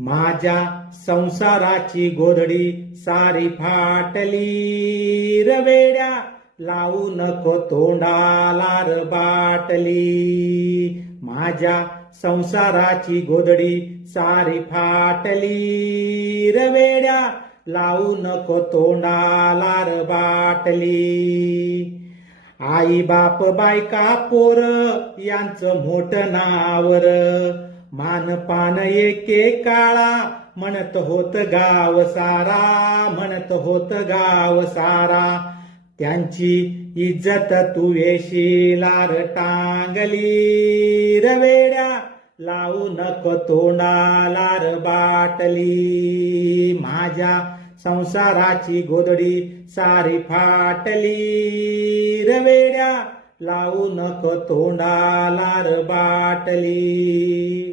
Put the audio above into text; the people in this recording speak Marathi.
माझ्या संसाराची गोधडी सारी फाटली रवेड्या, लावू नको तोंडाला र बाटली. माझ्या संसाराची गोधडी सारी फाटली रवेड्या, लावू नको तोंडाला र बाटली. आई बाप बायका पोर यांचं मोठं नावर, मानपान एके काळा म्हणत होत गाव सारा, म्हणत होत गाव सारा. त्यांची इज्जत तू येशीलार टांगली रवेड्या, लावू नको तोंडाला र बाटली. माझ्या संसाराची गोधडी सारी फाटली रवेड्या, लावू नको तोंडाला र बाटली.